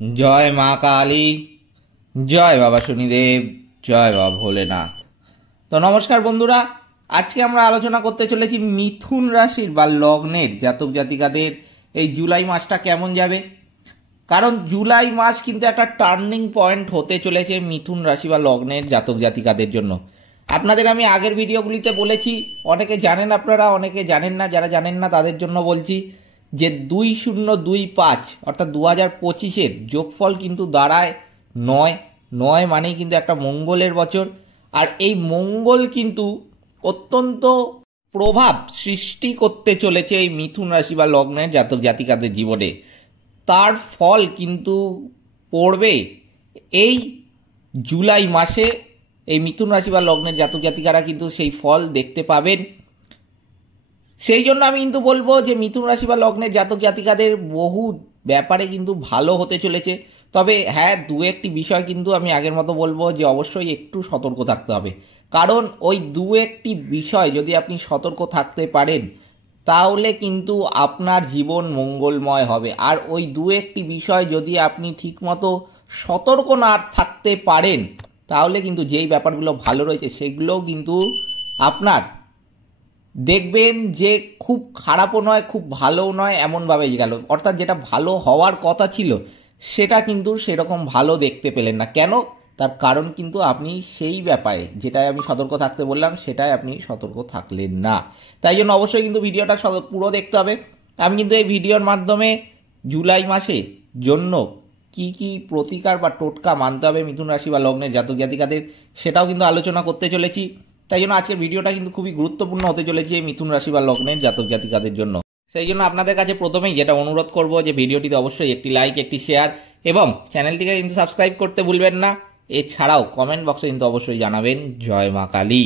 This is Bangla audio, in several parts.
জয় মা কালী, জয় বাবা শনিদেব, জয় বাবা ভোলেনাথ। তো নমস্কার বন্ধুরা, আজকে আমরা আলোচনা করতে চলেছি মিথুন রাশির বা লগ্নের জাতক জাতিকাদের এই জুলাই মাসটা কেমন যাবে। কারণ জুলাই মাস কিন্তু একটা টার্নিং পয়েন্ট হতে চলেছে মিথুন রাশি বা লগ্নের জাতক জাতিকাদের জন্য। আপনাদের আমি আগের ভিডিওগুলিতে বলেছি, অনেকে জানেন আপনারা, অনেকে জানেন না। যারা জানেন না তাদের জন্য বলছি যে 2025 অর্থাৎ 2025-এর যোগফল কিন্তু দাঁড়ায় 9। 9 মানেই কিন্তু একটা মঙ্গলের বছর। আর এই মঙ্গল কিন্তু অত্যন্ত প্রভাব সৃষ্টি করতে চলেছে এই মিথুন রাশি বা লগ্নের জাতক জাতিকাদের জীবনে। তার ফল কিন্তু পড়বে এই জুলাই মাসে। এই মিথুন রাশি বা লগ্নের জাতক জাতিকারা কিন্তু সেই ফল দেখতে পাবেন। সেই জন্য আমি কিন্তু বলবো যে মিথুন রাশি বা লগ্নের জাতক জাতিকাদের বহু ব্যাপারে কিন্তু ভালো হতে চলেছে। তবে হ্যাঁ, দু একটি বিষয় কিন্তু আমি আগের মতো বলবো যে অবশ্যই একটু সতর্ক থাকতে হবে। কারণ ওই দু একটি বিষয় যদি আপনি সতর্ক থাকতে পারেন তাহলে কিন্তু আপনার জীবন মঙ্গলময় হবে। আর ওই দু একটি বিষয় যদি আপনি ঠিকমতো সতর্ক না থাকতে পারেন তাহলে কিন্তু যেই ব্যাপারগুলো ভালো রয়েছে সেগুলোও কিন্তু আপনার দেখবেন যে খুব খারাপও নয় খুব ভালোও নয়, এমনভাবেই গেল। অর্থাৎ যেটা ভালো হওয়ার কথা ছিল সেটা কিন্তু সেরকম ভালো দেখতে পেলেন না। কেন? তার কারণ কিন্তু আপনি সেই ব্যাপারে যেটাই আমি সতর্ক থাকতে বললাম সেটাই আপনি সতর্ক থাকলেন না। তাই জন্য অবশ্যই কিন্তু ভিডিওটা পুরো দেখতে হবে। আমি কিন্তু এই ভিডিওর মাধ্যমে জুলাই মাসে জন্য কি কি প্রতিকার বা টোটকা মানতে হবে মিথুন রাশি বা লগ্নের জাতক জাতিকাদের সেটাও কিন্তু আলোচনা করতে চলেছি। তাই জন্য আজকের ভিডিওটা কিন্তু খুবই গুরুত্বপূর্ণ হতে চলেছে মিথুন রাশি বা লগ্নের জাতক জাতিকাদের জন্য। সেই জন্য আপনাদের কাছে প্রথমেই যেটা অনুরোধ করব যে ভিডিওটিতে অবশ্যই একটি লাইক, একটি শেয়ার এবং চ্যানেলটিকে কিন্তু সাবস্ক্রাইব করতে ভুলবেন না। এছাড়াও কমেন্ট বক্সে কিন্তু অবশ্যই জানাবেন জয় মা কালী।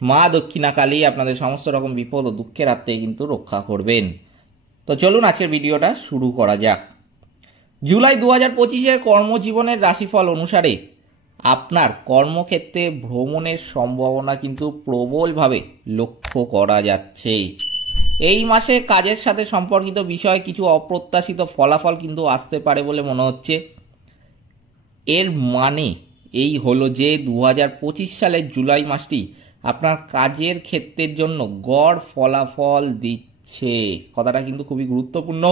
মা দক্ষিণা কালী আপনাদের সমস্ত রকম বিপদ ও দুঃখের হাত থেকে কিন্তু রক্ষা করবেন। তো চলুন আজকের ভিডিওটা শুরু করা যাক। জুলাই 2025-এর কর্মজীবনের রাশিফল অনুসারে আপনার কর্মক্ষেত্রে ভ্রমণের সম্ভাবনা কিন্তু প্রবলভাবে লক্ষ্য করা যাচ্ছে। এই মাসে কাজের সাথে সম্পর্কিত বিষয়ে কিছু অপ্রত্যাশিত ফলাফল কিন্তু আসতে পারে বলে মনে হচ্ছে। এর মানে এই হলো যে 2025 সালের জুলাই মাসটি আপনার কাজের ক্ষেত্রের জন্য গড় ফলাফল দিচ্ছে। কথাটা কিন্তু খুবই গুরুত্বপূর্ণ।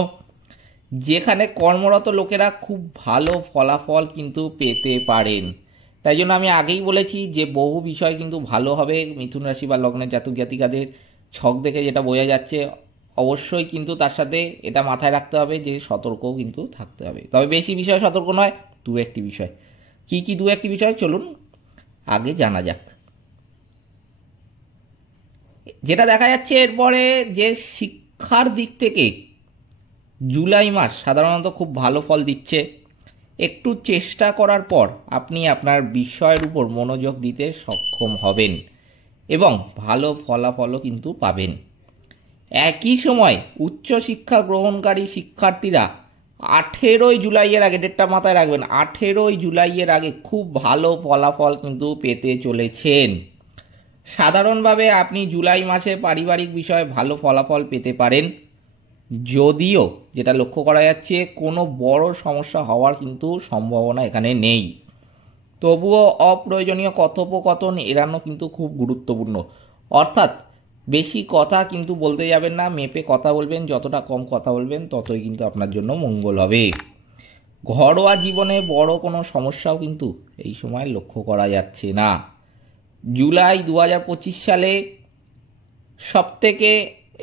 যেখানে কর্মরত লোকেরা খুব ভালো ফলাফল কিন্তু পেতে পারেন। তাই জন্য আমি আগেই বলেছি যে বহু বিষয় কিন্তু ভালো হবে মিথুন রাশি বা লগ্নের জাতক জাতিকাদের ছক দেখে যেটা বোঝা যাচ্ছে। অবশ্যই কিন্তু তার সাথে এটা মাথায় রাখতে হবে যে সতর্কও কিন্তু থাকতে হবে। তবে বেশি বিষয় সতর্ক নয়, দু একটি বিষয়। কি কি দু একটি বিষয় চলুন আগে জানা যাক। যেটা দেখা যাচ্ছে এরপরে যে শিক্ষার দিক থেকে জুলাই মাস সাধারণত খুব ভালো ফল দিচ্ছে। একটু চেষ্টা করার পর আপনি আপনার বিষয়ের উপর মনোযোগ দিতে সক্ষম হবেন এবং ভালো ফলাফলও কিন্তু পাবেন। একই সময় উচ্চশিক্ষা গ্রহণকারী শিক্ষার্থীরা 18ই জুলাইয়ের আগে, ডেটটা মাথায় রাখবেন, 18ই জুলাইয়ের আগে খুব ভালো ফলাফল কিন্তু পেতে চলেছেন। সাধারণভাবে আপনি জুলাই মাসে পারিবারিক বিষয়ে ভালো ফলাফল পেতে পারেন, যদিও যেটা লক্ষ্য করা যাচ্ছে কোনো বড় সমস্যা হওয়ার কিন্তু সম্ভাবনা এখানে নেই। তবুও অপ্রয়োজনীয় কথোপকথন এড়ানো কিন্তু খুব গুরুত্বপূর্ণ। অর্থাৎ বেশি কথা কিন্তু বলতে যাবেন না, মেপে কথা বলবেন। যতটা কম কথা বলবেন ততই কিন্তু আপনার জন্য মঙ্গল হবে। ঘরোয়া জীবনে বড় কোনো সমস্যাও কিন্তু এই সময় লক্ষ্য করা যাচ্ছে না। জুলাই 2025 সালে সবথেকে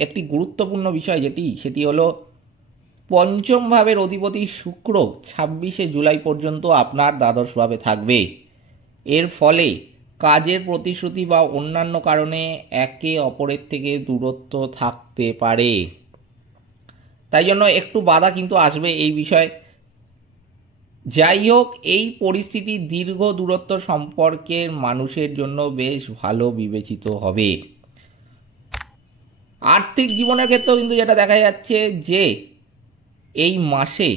একটি গুরুত্বপূর্ণ বিষয় সেটি হলো পঞ্চম ভাবের অধিপতি শুক্র 26শে জুলাই পর্যন্ত আপনার দ্বাদশভাবে থাকবে। এর ফলে কাজের প্রতিশ্রুতি বা অন্যান্য কারণে একে অপরের থেকে দূরত্ব থাকতে পারে। তাই জন্য একটু বাধা কিন্তু আসবে এই বিষয়ে। যাই হোক, এই পরিস্থিতি দীর্ঘ দূরত্ব সম্পর্কের মানুষের জন্য বেশ ভালো বিবেচিত হবে। আর্থিক জীবনের ক্ষেত্রেও কিন্তু যেটা দেখা যাচ্ছে যে এই মাসে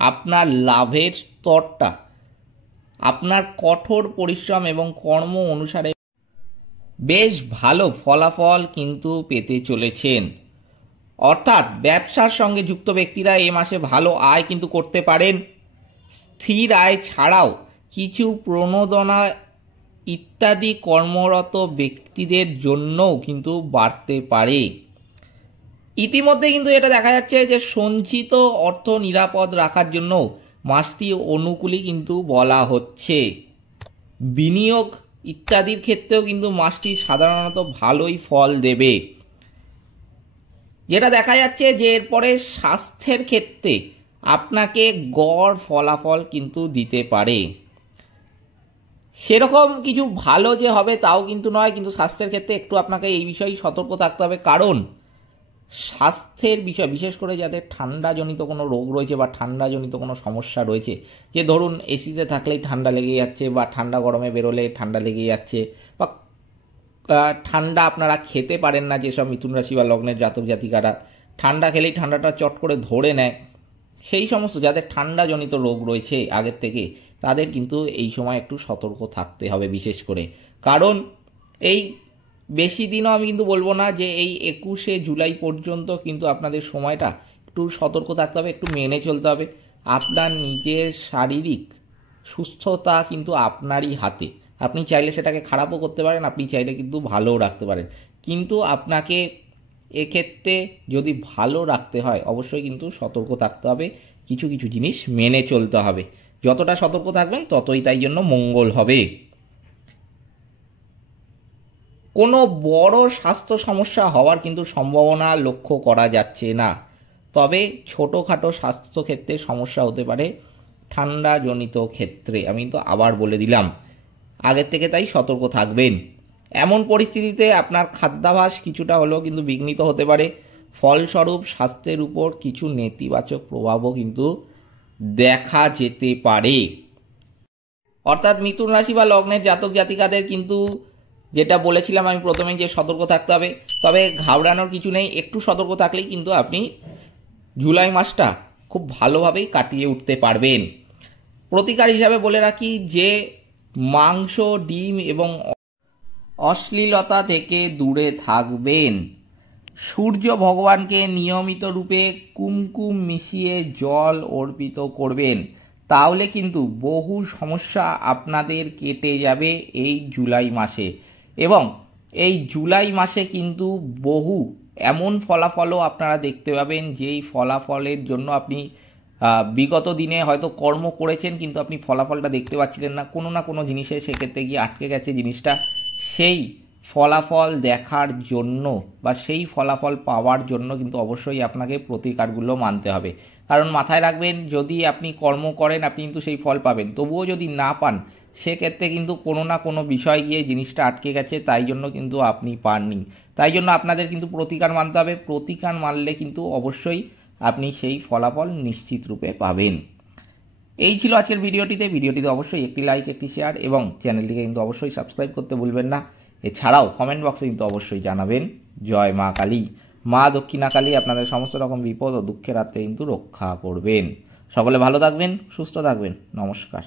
আপনার লাভের স্তরটা আপনার কঠোর পরিশ্রম এবং কর্ম অনুসারে বেশ ভালো ফলাফল কিন্তু পেতে চলেছেন। অর্থাৎ ব্যবসার সঙ্গে যুক্ত ব্যক্তিরা এই মাসে ভালো আয় কিন্তু করতে পারেন। স্থির আয় ছাড়াও কিছু প্রণোদনা ইত্যাদি কর্মরত ব্যক্তিদের জন্যও কিন্তু বাড়তে পারে। ইতিমধ্যে কিন্তু এটা দেখা যাচ্ছে যে সঞ্চিত অর্থ নিরাপদ রাখার জন্য মাসটি অনুকূলই কিন্তু বলা হচ্ছে। বিনিয়োগ ইত্যাদির ক্ষেত্রেও কিন্তু মাসটি সাধারণত ভালোই ফল দেবে। যেটা দেখা যাচ্ছে যে এরপরে স্বাস্থ্যের ক্ষেত্রে আপনাকে গড় ফলাফল কিন্তু দিতে পারে। সেরকম কিছু ভালো যে হবে তাও কিন্তু নয়, কিন্তু স্বাস্থ্যের ক্ষেত্রে একটু আপনাকে এই বিষয়ে সতর্ক থাকতে হবে। কারণ স্বাস্থ্যের বিষয়, বিশেষ করে যাদের ঠান্ডাজনিত কোনো রোগ রয়েছে বা ঠান্ডাজনিত কোনো সমস্যা রয়েছে, যে ধরুন এসিতে থাকলেই ঠান্ডা লেগে যাচ্ছে বা ঠান্ডা গরমে বেরোলে ঠান্ডা লেগে যাচ্ছে, বা ঠান্ডা আপনারা খেতে পারেন না, যেসব মিথুন রাশি বা লগ্নের জাতক জাতিকারা ঠান্ডা খেলেই ঠান্ডাটা চট করে ধরে নেয়, সেই সমস্ত যাদের ঠান্ডাজনিত রোগ রয়েছে আগের থেকে, তাদের কিন্তু এই সময় একটু সতর্ক থাকতে হবে বিশেষ করে। কারণ এই বেশি দিনও আমি কিন্তু বলবো না, যে এই 21শে জুলাই পর্যন্ত কিন্তু আপনাদের সময়টা একটু সতর্ক থাকতে হবে, একটু মেনে চলতে হবে। আপনার নিজের শারীরিক সুস্থতা কিন্তু আপনারই হাতে। আপনি চাইলে সেটাকে খারাপও করতে পারেন, আপনি চাইলে কিন্তু ভালোও রাখতে পারেন, কিন্তু আপনাকে এক্ষেত্রে যদি ভালো রাখতে হয় অবশ্যই কিন্তু সতর্ক থাকতে হবে, কিছু কিছু জিনিস মেনে চলতে হবে। যতটা সতর্ক থাকবেন ততই তাই জন্য মঙ্গল হবে। কোনো বড় স্বাস্থ্য সমস্যা হওয়ার কিন্তু সম্ভাবনা লক্ষ্য করা যাচ্ছে না, তবে ছোটোখাটো স্বাস্থ্যক্ষেত্রে সমস্যা হতে পারে ঠান্ডাজনিত ক্ষেত্রে। আমি তো আবার বলে দিলাম, আগের থেকে তাই সতর্ক থাকবেন। এমন পরিস্থিতিতে আপনার খাদ্যাভ্যাস কিছুটা হলেও কিন্তু বিঘ্নিত হতে পারে, ফলস্বরূপ স্বাস্থ্যের উপর কিছু নেতিবাচক প্রভাবও কিন্তু দেখা যেতে পারে। অর্থাৎ মিথুন রাশি বা লগ্নের জাতক জাতিকাদের কিন্তু যেটা বলেছিলাম আমি প্রথমেই, যে সতর্ক থাকতে হবে, তবে ঘাবড়ানোর কিছু নেই। একটু সতর্ক থাকলেই কিন্তু আপনি জুলাই মাসটা খুব ভালোভাবেই কাটিয়ে উঠতে পারবেন। প্রতিকার হিসাবে বলে রাখি যে মাংস, ডিম এবং অশ্লীলতা থেকে দূরে থাকবেন। সূর্য ভগবানকে নিয়মিত রূপে কুমকুম মিশিয়ে জল অর্পিত করবেন, তাহলে কিন্তু বহু সমস্যা আপনাদের কেটে যাবে এই জুলাই মাসে। এবং এই জুলাই মাসে কিন্তু বহু এমন ফলাফলও আপনারা দেখতে পাবেন, যেই ফলাফলের জন্য আপনি বিগত দিনে হয়তো কর্ম করেছেন কিন্তু আপনি ফলাফলটা দেখতে পাচ্ছিলেন না, কোনো না কোনো জিনিসে সেক্ষেত্রে গিয়ে আটকে গেছে জিনিসটা। সেই ফলাফল দেখার জন্য বা সেই ফলাফল পাওয়ার জন্য কিন্তু অবশ্যই আপনাকে প্রতিকারগুলো মানতে হবে। কারণ মাথায় রাখবেন, যদি আপনি কর্ম করেন আপনি কিন্তু সেই ফল পাবেন, তবুও যদি না পান সেক্ষেত্রে কিন্তু কোনো না কোনো বিষয় গিয়ে জিনিসটা আটকে গেছে, তাই জন্য কিন্তু আপনি পাননি। তাই জন্য আপনাদের কিন্তু প্রতিকার মানতে হবে। প্রতিকার মানলে কিন্তু অবশ্যই আপনি সেই ফলাফল নিশ্চিত রূপে পাবেন। এই ছিল আজকের ভিডিওটিতে অবশ্যই একটি লাইক, একটি শেয়ার এবং চ্যানেলটিকে কিন্তু অবশ্যই সাবস্ক্রাইব করতে ভুলবেন না। এছাড়াও কমেন্ট বক্সে কিন্তু অবশ্যই জানাবেন জয় মা কালী। মা দক্ষিণা কালী আপনাদের সমস্ত রকম বিপদ ও দুঃখের হাত থেকে কিন্তু রক্ষা করবেন। সকলে ভালো থাকবেন, সুস্থ থাকবেন। নমস্কার।